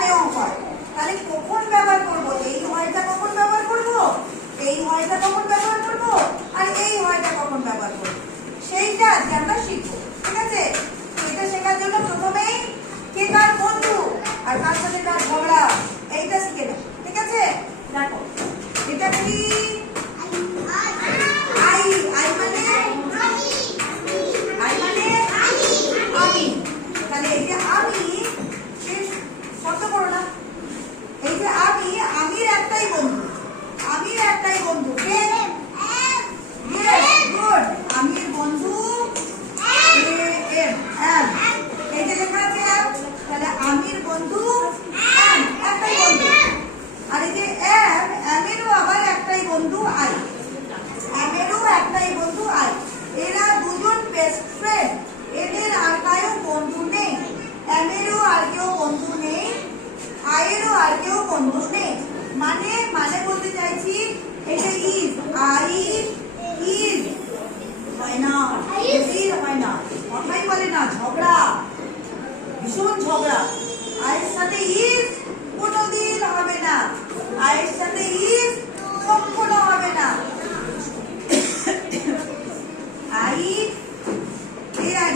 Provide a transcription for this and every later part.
মানেও হয়। তাহলে কখন ব্যবহার করব? এই হয়টা কখন ব্যবহার করব, এই হয়টা কখন ব্যবহার করব, আর এই হয়টা কখন ব্যবহার করব, সেইটা আজকে আমরা শিখবো। ঠিক আছে? এটা শেখার জন্য প্রথমেই কে কার বন্ধু আর কার সাথে কার ঝগড়া এইটা শিখে নাও। ঠিক আছে? দেখো এটা কি আই, আই মানে আমি। তাহলে এই যে আমি শব্দ করো না, এই যে আমির একটাই বন্ধু, আমির একটাই বন্ধু কে? গুড, আমির বন্ধু এই যে লেখা আছে এম, তাহলে আমির বন্ধু এম, একটাই বন্ধু। আর এই যে এমেরও আবার একটাই বন্ধু আই, এমেরও একটাই বন্ধু আই। এরা দুজন বেস্ট ফ্রেন্ড, এদের আর কারো বন্ধু নেই, এমেরও আর কেউ বন্ধু নেই, আইয়েরও আর কেউ বন্ধু নেই। মানে মানে বলতে চাইছি এই যে ইজ, আই ইজ হয় না, ইজ হয় না, কথাই বলে না, ঝগড়া, ভীষণ ঝগড়া। আয়ের সাথে ইজ কোনোদিন হবে না, আয়ের সাথে ইজ কখনো হবে না। আই আর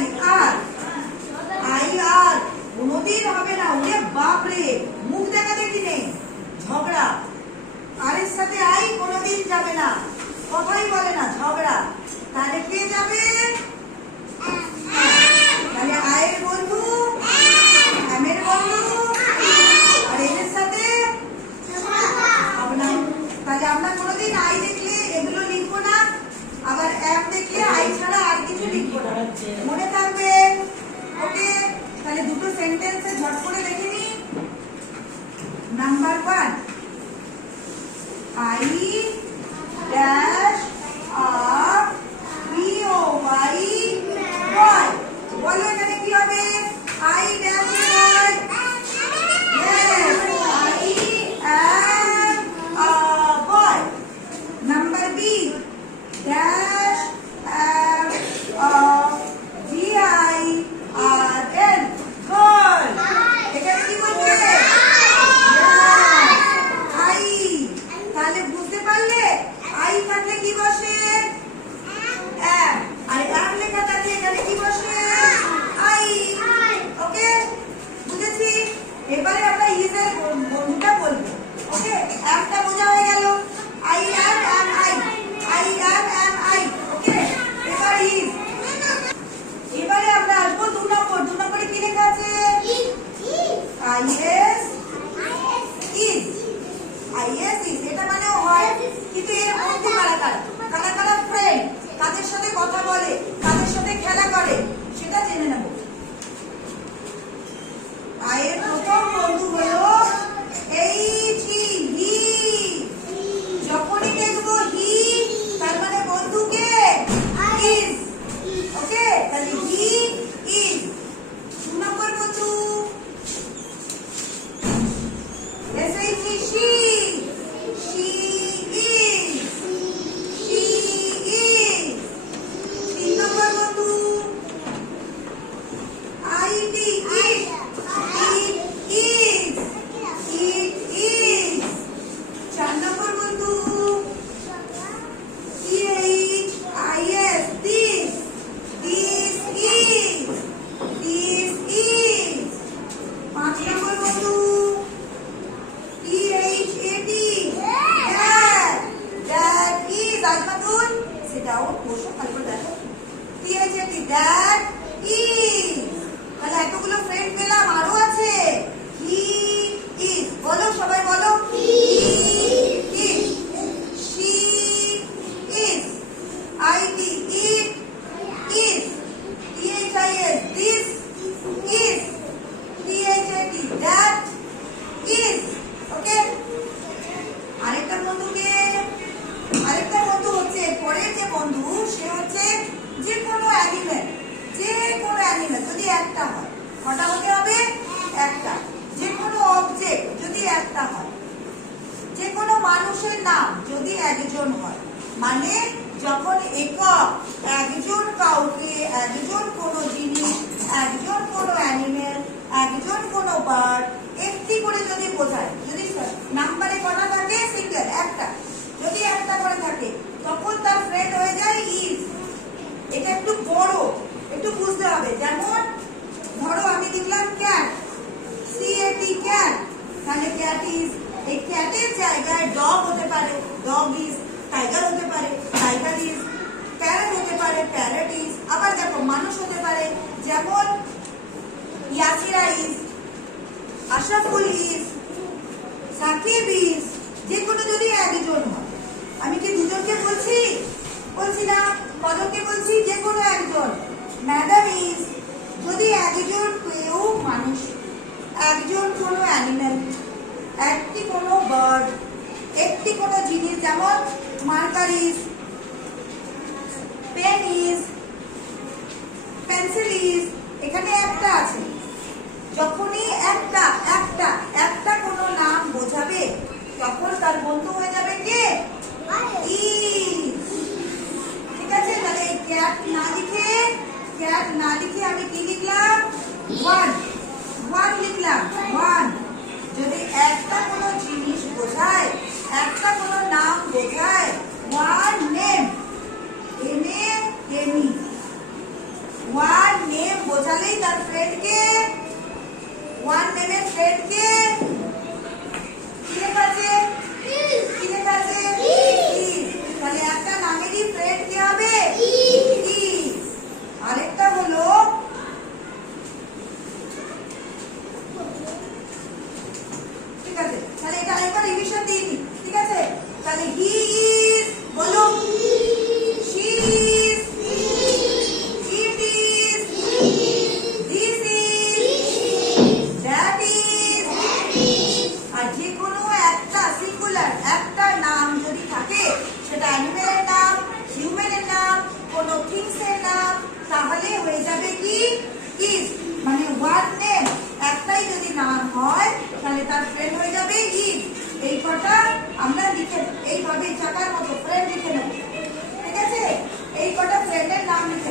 আই আর কোনোদিন হবে না। ওরে বাপরে, মুখ দেখা দেখি নেই, ঝগড়া। আরের সাথে আই কোনোদিন যাবে না, কথাই বলে না, ঝগড়া। তাহলে কে যাবে? তাহলে আয়ের বন্ধু, এমের বন্ধু, আর এদের সাথে হবে না। তাহলে আমরা কোনোদিন আই দেখলে এগুলো লিখবো না, আবার এম দেখলে আই ছাড়া আর কিছু লিখবো না, মনে থাকবে? ওকে, তাহলে দুটো সেন্টেন্সে ঝট করে দেখে নি। Number 1, I dash a boy, boy। বলো এখানে কি হবে? I dash a boy। Yes, I am a boy। Number B, dash am a girl, girl। এখানে কি বলছে? আই। তাহলে বুঝতে পারলে আই থাকলে কি বসে? এম। আর এম লেখা থাকলে এখানে কি বসে? আই। ওকে, বুঝেছি? এবারে আমরা ইজের বন্ধুটা বলবো। ওকে, এমটা বোঝা হয়ে গেল। I M M I, I M M I. Okay, এবার ইজ। এবারে আমরা আসবো 2 নম্বর। 2 নম্বরে কি লেখা আছে? Is is, is is. এটা মানেও হয়, কিন্তু এর মধ্যে কারা কারা, কারা কারা ফ্রেন্ড, কাদের সাথে কথা বলে, কাদের সাথে খেলা করে, সেটা জেনে নেব। আয়ের প্রথম বন্ধু হলো এইচ ই, হি। যখনই দেখবো হি, তার মানে বন্ধুকে ইজ। ওকে, তাহলে হি ইজ 2 নম্বর বন্ধু। SH she, she is, she is 3 নম্বর বন্ধু। IT it, it is, it is 4 নম্বর বন্ধু। THIS, this, this is, this is 5 নম্বর বন্ধু। THAT, that, that is। আজমাতুল, sit down, বসো, তারপর দেখো। THAT, that is। তাহলে এতগুলো ফ্রেন্ড পেলাম, আরো আছে। He is, বলো সবাই বলো। He is, she is, IT it is, THIS this is, THAT that is। ওকে, আরেকটা বন্ধুকে, আরেকটা বন্ধু হচ্ছে পরের যে বন্ধু, সে হচ্ছে যে কোনো অ্যানিমেল, যে কোনো অ্যানিমেল যদি একটা হয়। কটা হতে হবে? একটা। যে কোনো অবজেক্ট যদি একটা হয়, যে কোনো মানুষের নাম যদি একজন হয়, মানে যখন একক একজন কাউকে, একজন কোনো জিনিস, একজন কোনো অ্যানিমেল, একজন কোনো বার্ড একটি করে ডগ হতে পারে, ডগ ইজ। টাইগার হতে পারে, টাইগার ইজ। প্যারট হতে পারে, প্যারট ইজ। আবার দেখো মানুষ হতে পারে, যেমন Yasira is, Ashraful is, Shakib is. যে কোনো যদি একজন হয়, আমি কি দুজনকে বলছি? বলছি না। কজনকে বলছি? যে কোনো একজন। ম্যাডাম ইজ যদি একজন কেউ মানুষ, একজন কোনো অ্যানিমেল, একটি কোনো বার্ড, একটি কোনো জিনিস, যেমন marker is, pen is, pencil is. এখানে একটা আছে। যখনই একটা একটা একটা কোনো নাম বোঝাবে তখন তার বন্ধু হয়ে যাবে কে? ইজ। ঠিক আছে, তাহলে এই ক্যাট না লিখে আমি কি লিখলাম? ওয়ান। ওয়ান লিখলাম, ওয়ান। যদি একটা কোনো জিনিস বোঝায়, একটা কোনো নাম বোঝায়, ওয়ান নেম, এম-এ-এম-ই। ওয়ান নেম বোঝালেই তার ফ্রেন্ডকে, ওয়ান নেমের ফ্রেন্ডকে কি লেখা আছে? কি লেখা আছে? ইজ। তাহলে একটা নামেরই ফ্রেন্ড কি হবে? ইজ। আরেকটা হলো ঠিক আছে, তাহলে এটা আরেকবার রিভিশন দিয়ে দিই। ঠিক আছে, তাহলে হি ইজ, বলো। She is, it is, this is, that is. আর যে কোনো একটা সিঙ্গুলার একটা নাম যদি থাকে, সেটা অ্যানিমেলের নাম, হিউম্যানের নাম, কোনো থিংসের নাম, তাহলে হয়ে যাবে কি? ইজ। মানে ওয়ান নেম, একটাই যদি নাম হয় তাহলে তার ফ্রেন্ড হয়ে যাবে ইজ। এই কটা আমরা লিখে এইভাবে চাকার মতো ফ্রেন্ড লিখে নেব। ঠিক আছে, এই কটা ফ্রেন্ডের নাম লিখে